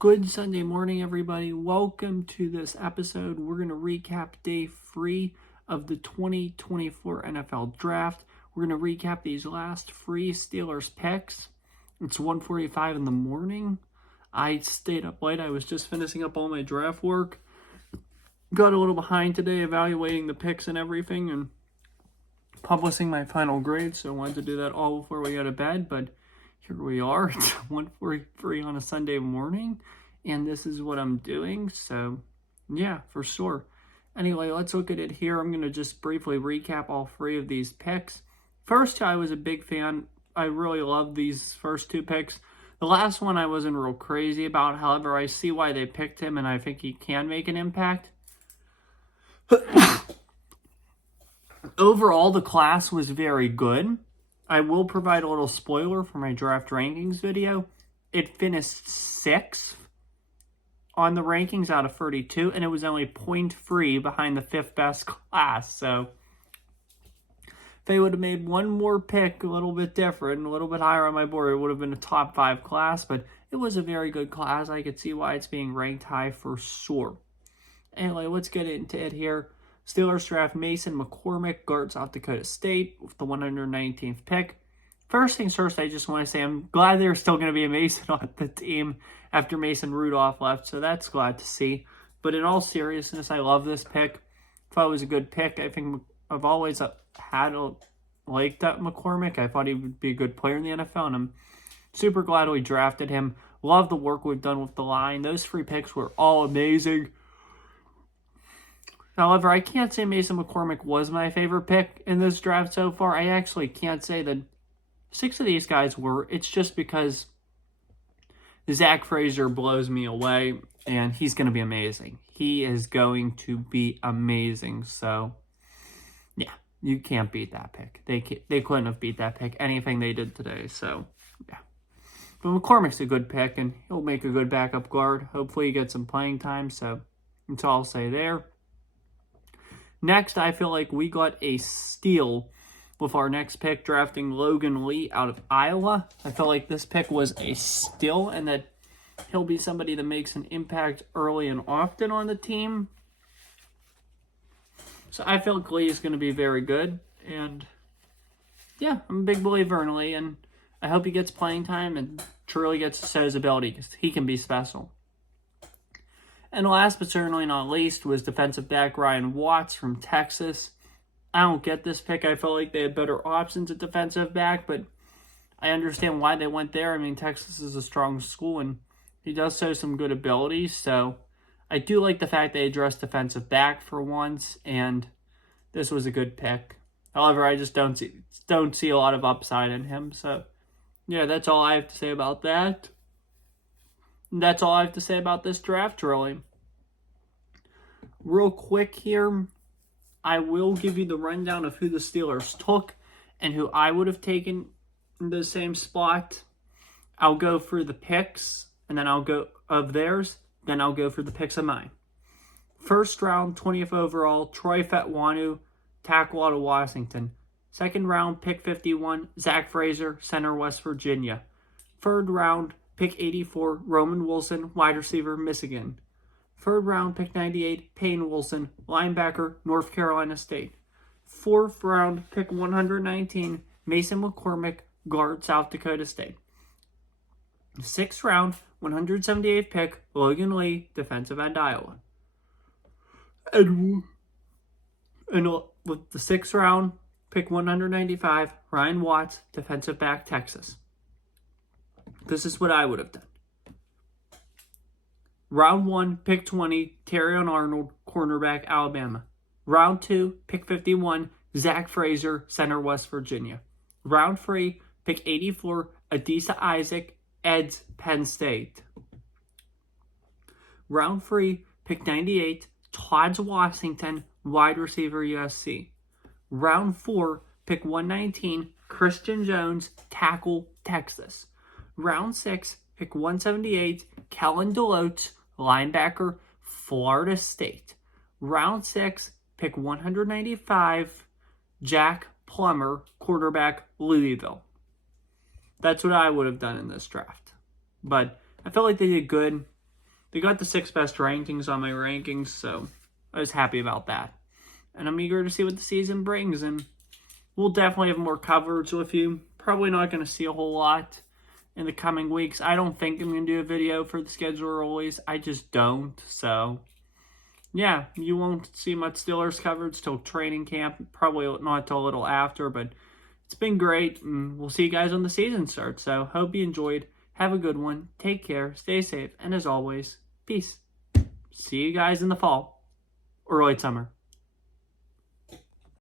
Good Sunday morning, everybody. Welcome to this episode. We're going to recap day 3 of the 2024 NFL Draft. We're going to recap these last free Steelers picks. It's 1:45 in the morning. I stayed up late. I was just finishing up all my draft work. Got a little behind today evaluating the picks and everything and publishing my final grade, so I wanted to do that all before we go to bed, but here we are. It's 1:43 on a Sunday morning, and this is what I'm doing. So, yeah, for sure. Anyway, let's look at it here. I'm going to just briefly recap all 3 of these picks. First, I was a big fan. I really love these first 2 picks. The last one I wasn't real crazy about. However, I see why they picked him, and I think he can make an impact. Overall, the class was very good. I will provide a little spoiler for my draft rankings video. It finished 6th on the rankings out of 32, and it was only 0.3 behind the 5th best class. So if they would have made one more pick a little bit different, a little bit higher on my board, it would have been a top 5 class, but it was a very good class. I could see why it's being ranked high for sure. Anyway, let's get into it here. Steelers draft Mason McCormick, guard, South Dakota State, with the 119th pick. First things first, I just want to say I'm glad there's still going to be a Mason on the team after Mason Rudolph left, so that's glad to see. But in all seriousness, I love this pick. Thought it was a good pick. I think I've always liked that McCormick. I thought he would be a good player in the NFL, and I'm super glad we drafted him. Love the work we've done with the line. Those 3 picks were all amazing. However, I can't say Mason McCormick was my favorite pick in this draft so far. I actually can't say that 6 of these guys were. It's just because Zach Frazier blows me away, and he's going to be amazing. He is going to be amazing. So, yeah, you can't beat that pick. They couldn't have beat that pick, anything they did today. So, yeah. But McCormick's a good pick, and he'll make a good backup guard. Hopefully he gets some playing time. So, that's all I'll say there. Next, I feel like we got a steal with our next pick, drafting Logan Lee out of Iowa. I feel like this pick was a steal and that he'll be somebody that makes an impact early and often on the team. So I feel like Lee is going to be very good. And yeah, I'm a big believer in Lee, and I hope he gets playing time and truly gets to show his ability because he can be special. And last but certainly not least was defensive back Ryan Watts from Texas. I don't get this pick. I felt like they had better options at defensive back, but I understand why they went there. I mean, Texas is a strong school, and he does show some good abilities. So I do like the fact they addressed defensive back for once, and this was a good pick. However, I just don't see a lot of upside in him. So yeah, that's all I have to say about that. That's all I have to say about this draft, really. Real quick here, I will give you the rundown of who the Steelers took and who I would have taken in the same spot. I'll go for the picks, and then I'll go of theirs, then I'll go for the picks of mine. First round, 20th overall, Troy Fetwanu, tackle out of Washington. Second round, pick 51, Zach Frazier, center, West Virginia. Third round, pick 84, Roman Wilson, wide receiver, Michigan. Third round, pick 98, Payne Wilson, linebacker, North Carolina State. Fourth round, pick 119, Mason McCormick, guard, South Dakota State. Sixth round, 178th pick, Logan Lee, defensive end, Iowa. And with the 6th round, pick 195, Ryan Watts, defensive back, Texas. This is what I would have done. Round 1, pick 20, Terrion Arnold, cornerback, Alabama. Round 2, pick 51, Zach Frazier, center, West Virginia. Round 3, pick 84, Adisa Isaac, Eds, Penn State. Round 3, pick 98, Todd Washington, wide receiver, USC. Round 4, pick 119, Christian Jones, tackle, Texas. Round 6, pick 178, Kellen DeLoach, linebacker, Florida State. Round 6, pick 195, Jack Plummer, quarterback, Louisville. That's what I would have done in this draft. But I felt like they did good. They got the 6 best rankings on my rankings, so I was happy about that. And I'm eager to see what the season brings, and we'll definitely have more coverage with you. Probably not going to see a whole lot in the coming weeks. I don't think I'm going to do a video for the schedule release. I just don't. So, yeah, you won't see much Steelers coverage till training camp. Probably not till a little after, but it's been great. And we'll see you guys when the season starts. So, hope you enjoyed. Have a good one. Take care. Stay safe. And as always, peace. See you guys in the fall or late summer.